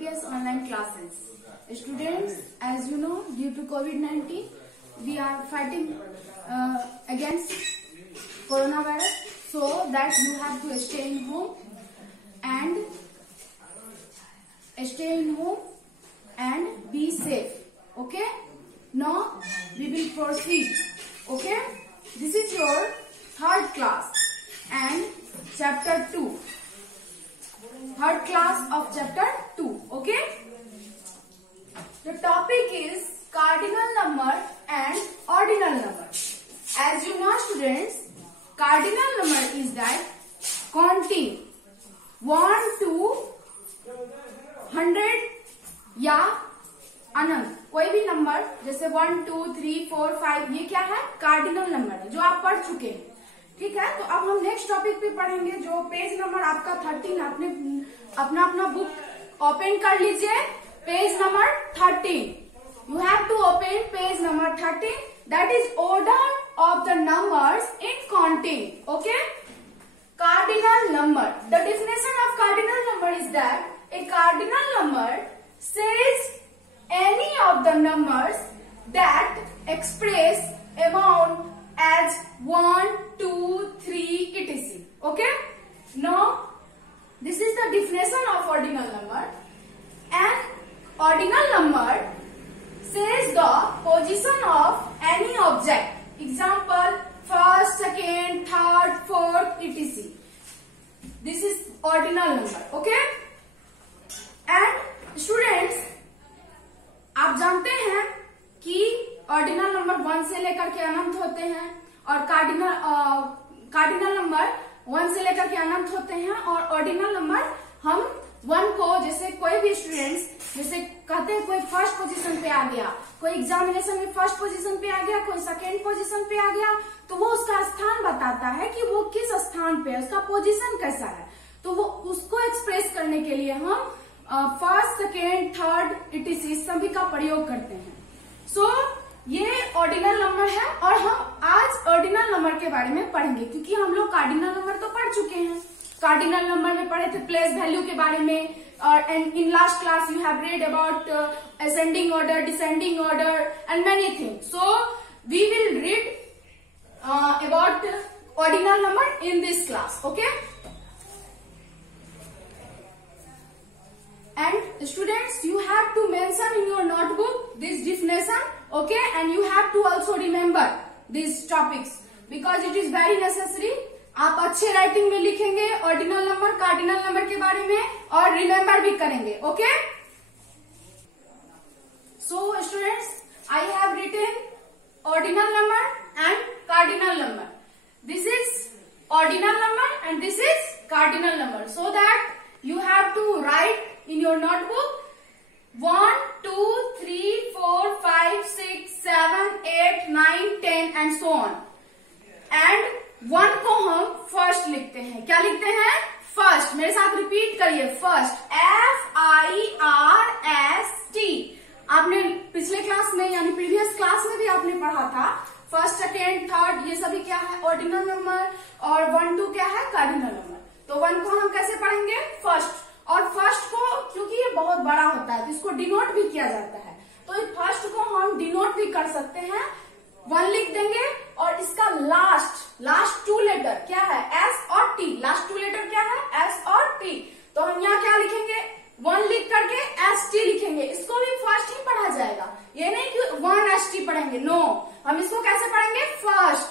ICPS online classes. Students, as you know, due to COVID-19, we are fighting against coronavirus, so that you have to stay in home and be safe. Okay? Now we will proceed. Okay? This is your third class and chapter 2. Third class of chapter 2. Okay? The topic is cardinal number and ordinal number. As you know, students, cardinal number is that counting 1 to 100 या अनंत कोई भी number जैसे 1 2 3 4 5 ये क्या है? Cardinal number है जो आप पढ़ चुके हैं. ठीक है, तो अब हम नेक्स्ट टॉपिक पे पढ़ेंगे जो पेज नंबर आपका 13. आपने अपना बुक ओपन कर लीजिए. Page number 13. You have to open page number 13. That is order of the numbers in counting. Okay, cardinal number. The definition of cardinal number is that a cardinal number says any of the numbers that express amount as 1, 2, 3, etc. Okay? Now, this is the definition of ordinal number. An ordinal number says the position of any object. Example, first, second, third, fourth, etc. This is ordinal number. Okay? And students, आप जानते हैं कि ordinal number 1 से लेकर के अनंत होते हैं और कार्डिनल नंबर 1 से लेकर के अनंत होते हैं. और ऑर्डिनल नंबर हम 1 को, जैसे कोई भी स्टूडेंट्स जैसे कहते हैं कोई फर्स्ट पोजीशन पे आ गया, कोई एग्जामिनेशन में फर्स्ट पोजीशन पे आ गया, कोई सेकेंड पोजीशन पे आ गया, तो वो उसका स्थान बताता है कि वो किस स्थान पे है, उसका पोजीशन कैसा है. तो वो उसको एक्सप्रेस करने के लिए हम फर्स्ट, सेकेंड, थर्ड इटीसी सभी का प्रयोग करते हैं. सो ये ऑर्डिनल नंबर है और हम आज ऑर्डिनल नंबर के बारे में पढ़ेंगे क्योंकि हम लोग कार्डिनल नंबर तो पढ़ चुके हैं. कार्डिनल नंबर में पढ़े थे प्लेस वैल्यू के बारे में, और in last class you have read about ascending order, descending order and many things. So we will read about ordinal number in this class. Okay? And students, you have to mention in your notebook this definition. Okay? And you have to also remember these topics because it is very necessary. आप अच्छे writing में लिखेंगे ordinal number, cardinal number के बारे में और remember भी करेंगे. Okay, so students, I have written ordinal number and cardinal number. This is ordinal number and this is cardinal number, so that you have to write in your notebook 1 2 3 4 5 6 7 8 9 10 and so on. And 1 को हम first लिखते हैं. क्या लिखते हैं? First. मेरे साथ repeat करिए, फर्स्ट. FIRST. आपने पिछले क्लास में यानी प्रीवियस क्लास में भी आपने पढ़ा था. फर्स्ट, सेकेंड, थर्ड ये सभी क्या है? Ordinal number. और 1 2 क्या है? Cardinal number. तो 1 को हम कैसे पढ़ेंगे? फर्स्ट. और फर्स्ट को क्योंकि ये बहुत बड़ा होता है तो इसको डिनोट भी किया जाता है, तो फर्स्ट को हम डिनोट भी कर सकते हैं. 1 लिख देंगे और इसका लास्ट 2 लेटर क्या है? S और T. लास्ट 2 लेटर क्या है? S और T. तो हम यहाँ क्या लिखेंगे? 1 लिख करके ST लिखेंगे. इसको भी फर्स्ट ही पढ़ा जाएगा, ये नहीं कि 1 ST पढ़ेंगे. नो, हम इसको कैसे पढ़ेंगे? फर्स्ट.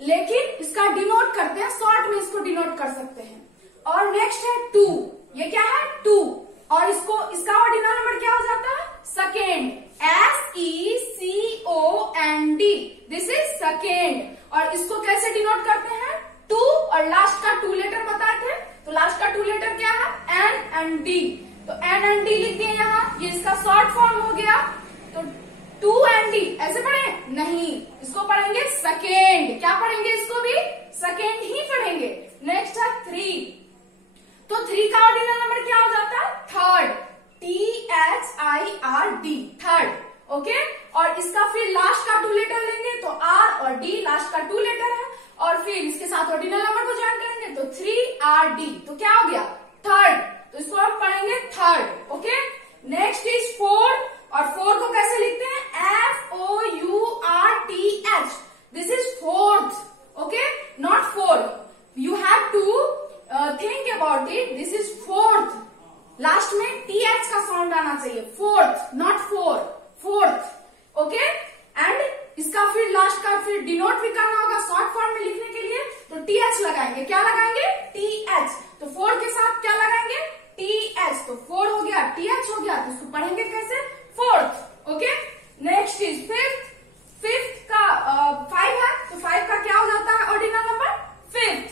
लेकिन इसका डिनोट करते हैं, शॉर्ट में इसको डिनोट कर सकते हैं. और नेक्स्ट है 2. ये क्या है? 2. और इसका ऑर्डिनल नंबर क्या हो जाता है? Second. SECOND. This is second. और इसको कैसे डिनोट करते हैं? 2 और लास्ट का 2 लेटर बताए थे, तो लास्ट का 2 लेटर क्या है? N and D. तो N and D लिख दिए यहाँ, ये इसका शॉर्ट फॉर्म हो गया. तो 2 and D ऐसे पढ़े? नहीं, इसको पढ़ेंगे सेकेंड. क्या पढ़ेंगे? इसको भी सेकेंड ही पढ़ेंगे. नेक्स्ट है 3. तो 3 का ऑर्डिनल नंबर क्या हो जाता है? थर्ड. THIRD. थर्ड. ओके, और इसका फिर लास्ट का 2 लेटर लेंगे तो R और D लास्ट का 2 लेटर है, और फिर इसके साथ ऑर्डिनल नंबर को ज्वाइन करेंगे तो 3RD. तो क्या हो गया? थर्ड. तो इसको हम पढ़ेंगे third. Okay, about it, this is fourth. Last में टी एच का साउंड आना चाहिए, fourth, not four, fourth. Okay, and इसका फिर लास्ट का फिर डिनोट भी करना होगा शॉर्ट फॉर्म में लिखने के लिए, तो टी एच लगाएंगे। क्या लगाएंगे? T H. तो फोर के साथ क्या लगाएंगे? T H. तो फोर हो गया, टी एच हो गया, तो इसको पढ़ेंगे कैसे? Fourth. Okay, next is fifth. Fifth का 5 है, तो 5 का क्या हो जाता है ordinal number? Fifth,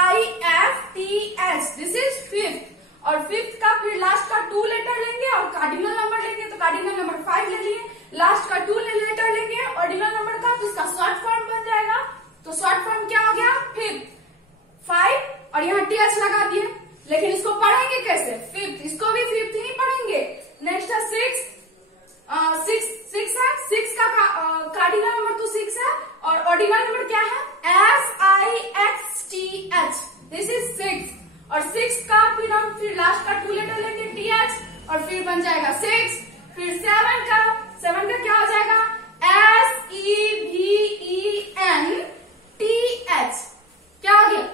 FIFTH, this is fifth. और फिफ्थ का फिर लास्ट का 2 लेटर लेंगे और कार्डिनल नंबर लेंगे, तो कार्डिनल नंबर 5 ले लिए, लास्ट का 2 लेटर लेंगे ऑर्डिनल नंबर का, तो इसका शॉर्ट फॉर्म बन जाएगा। तो शॉर्ट फॉर्म क्या हो गया? फिफ्थ, 5 और यहाँ TH लगा दिए। लेकिन इसको पढ़ेंगे कैसे? फिफ्थ, इसको भी फिफ्थ ही पढ़ेंगे। नेक्स्ट है सिक्स। सिक्स है, सिक्स का कार्डिनल नंबर तो 6 है और ऑर्डिनल नंबर क्या है? FIXTH, this is 6। और 6 का फिर लास्ट का 2 लेटर लेंगे TH और फिर बन जाएगा 6। फिर 7 का क्या हो जाएगा? SEVENTH। क्या हो गया?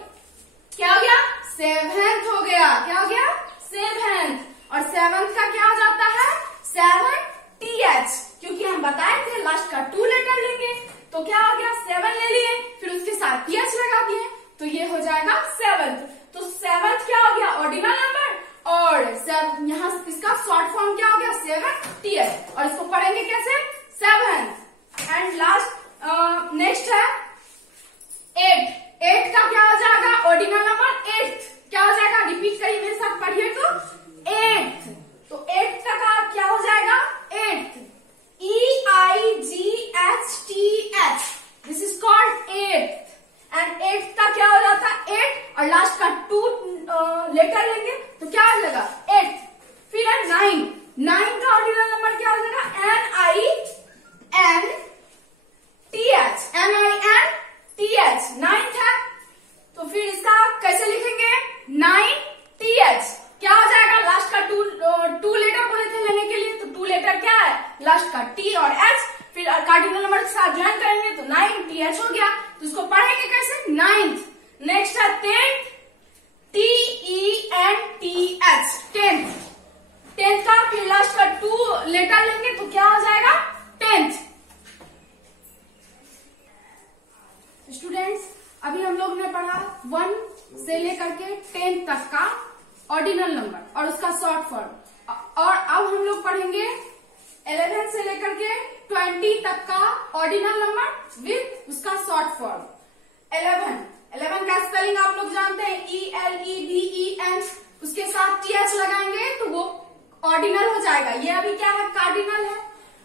क्या हो गया? सेवेंथ हो गया। क्या हो गया? सेवेंथ। और सेवेंथ का क्या हो जाता है? 7TH, क्योंकि हम बताए थे लास्ट का 2 लेटर लेंगे, तो क्या हो गया? 7 ले लिए, फिर उसके साथ TH लगा दिए, तो ये हो जाएगा सेवेंथ। तो सेवेंथ क्या हो गया? ऑर्डिनल नंबर, और यहाँ इसका शॉर्ट फॉर्म क्या हो गया? 7TH। और इसको पढ़ेंगे कैसे? सेवेंथ। एंड लास्ट नेक्स्ट है 8। 8 का क्या हो जाएगा? Ordinal number 8। क्या हो जाएगा? रिपीट करिए मेरे साथ, पढ़िए तो 8। तो 8 का क्या हो जाएगा? 8th, EIGHTH, this is called 8th। And 8th का क्या हो जाता है? 8 और लास्ट का 2 लेटर लेंगे, तो क्या हो जाएगा? 8th। फिर है 9। 9 का ऑर्डिनल नंबर क्या हो जाएगा? NINTH, 9th है। तो फिर इसका कैसे लिखेंगे? 9TH। क्या हो जाएगा? लास्ट का 2 लेटर बोले थे लेने के लिए, तो 2 लेटर क्या है? लास्ट का T और H, फिर कार्डिनल नंबर के साथ ज्वाइन करेंगे तो 9TH हो गया। तो इसको पढ़ेंगे कैसे? 9th। नेक्स्ट है 10th, TENTH, 10th। 10th का फिर लास्ट का 2 लेटर लेंगे, तो क्या हो जाएगा? 10th। स्टूडेंट्स, अभी हम लोग ने पढ़ा 1 से लेकर के 10 तक का ऑर्डिनल नंबर और उसका शॉर्ट फॉर्म, और अब हम लोग पढ़ेंगे 11 से लेकर के 20 तक का ऑर्डिनल नंबर विथ उसका शॉर्ट फॉर्म। 11 का स्पेलिंग आप लोग जानते हैं, ELEVEN, उसके साथ TH लगाएंगे तो वो ऑर्डिनल हो जाएगा। ये अभी क्या है? कार्डिनल है।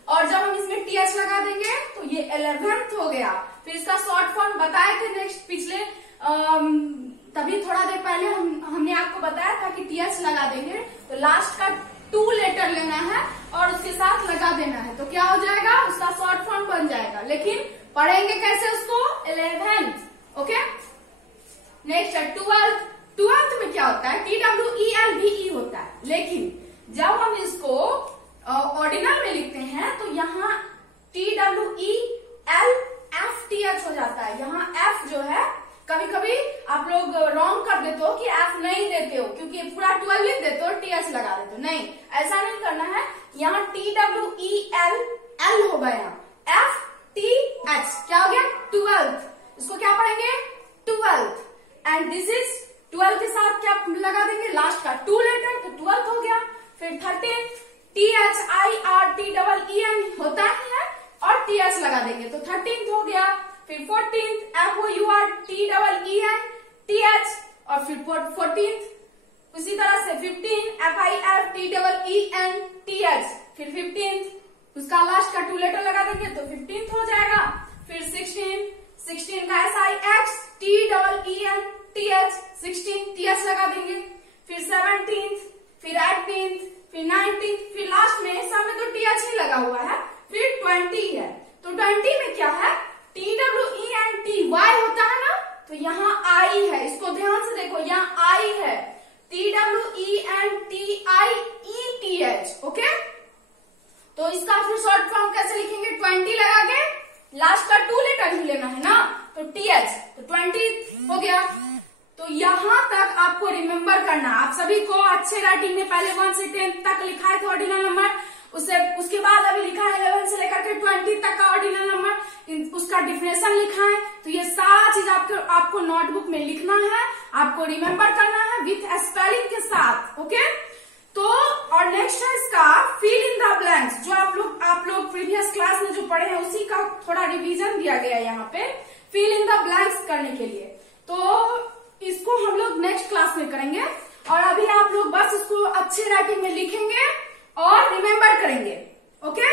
और जब हम इसमें TH लगा देंगे तो ये 11th हो गया। फिर इसका शॉर्ट फॉर्म बताए थे नेक्स्ट पिछले तभी थोड़ा देर पहले हमने आपको बताया था कि TH लगा देंगे तो लास्ट का 2 लेटर लेना है और उसके साथ लगा देना है, तो क्या हो जाएगा? उसका शॉर्ट फॉर्म बन जाएगा। लेकिन पढ़ेंगे कैसे उसको? 11th। ओके, नेक्स्ट है 12th। 12th में क्या होता है? TWELVE होता है, लेकिन जब हम इसको ऑर्डिनल में लिखते हैं तो यहाँ TWELFTH हो जाता है। यहाँ F जो है, कभी कभी आप लोग रॉन्ग कर देते हो कि F नहीं देते हो, क्योंकि पूरा 12 लिख देते हो, TH लगा देते हो। नहीं, ऐसा नहीं करना है। यहाँ TWELL होगा, यहाँ FTH। क्या हो गया? 12th। इसको क्या पढ़ेंगे? 12th। एंड दिस इज 12 के साथ क्या लगा देंगे? लास्ट का 2 लेटर, तो 12th हो गया। फिर 13th, THIRTEEN होता ही है और TH लगा देंगे तो 13th हो गया। फिर 14th, FOURTEEN TH, और फिर 14th उसी तरह से 15 FIFTEEN TH, फिर 15th उसका लास्ट का 2 लेटर लगा देंगे तो 15th हो जाएगा। फिर 16 का SIXTEEN TH, 16 TH लगा देंगे। फिर 17th, फिर 18th, फिर 19th, फिर लास्ट में सब में तो TH ही लगा हुआ है। फिर 20 है, तो 20 में क्या है? TWENTY होता है ना, तो यहाँ I है। इसको ध्यान से देखो, यहाँ I है, TWENTIETH। ओके, तो इसका फिर शॉर्ट फॉर्म कैसे लिखेंगे? 20 लगा के लास्ट का 2 लेटर ही लेना है ना, तो TH, तो 20 हो गया। तो यहाँ तक आपको रिमेम्बर करना। आप सभी को अच्छे राइटिंग में पहले 1 से 10 तक लिखा है ऑर्डिनल नंबर, उसके बाद अभी लिखा है 11 से लेकर के 20 तक का ऑर्डिनल नंबर, उसका डिफिनेशन लिखा है। तो ये सारा चीज आपको नोटबुक में लिखना है, आपको रिमेम्बर करना है विथ स्पेलिंग के साथ। ओके, तो और नेक्स्ट है इसका फिल इन द ब्लैंक्स, जो आप लोग प्रीवियस क्लास में जो पढ़े हैं उसी का थोड़ा रिवीजन दिया गया है यहाँ पे फिल इन द ब्लैंक्स करने के लिए। तो इसको हम लोग नेक्स्ट क्लास में करेंगे, और अभी आप लोग बस इसको अच्छे राइटिंग में लिखेंगे और रिमेम्बर करेंगे। ओके।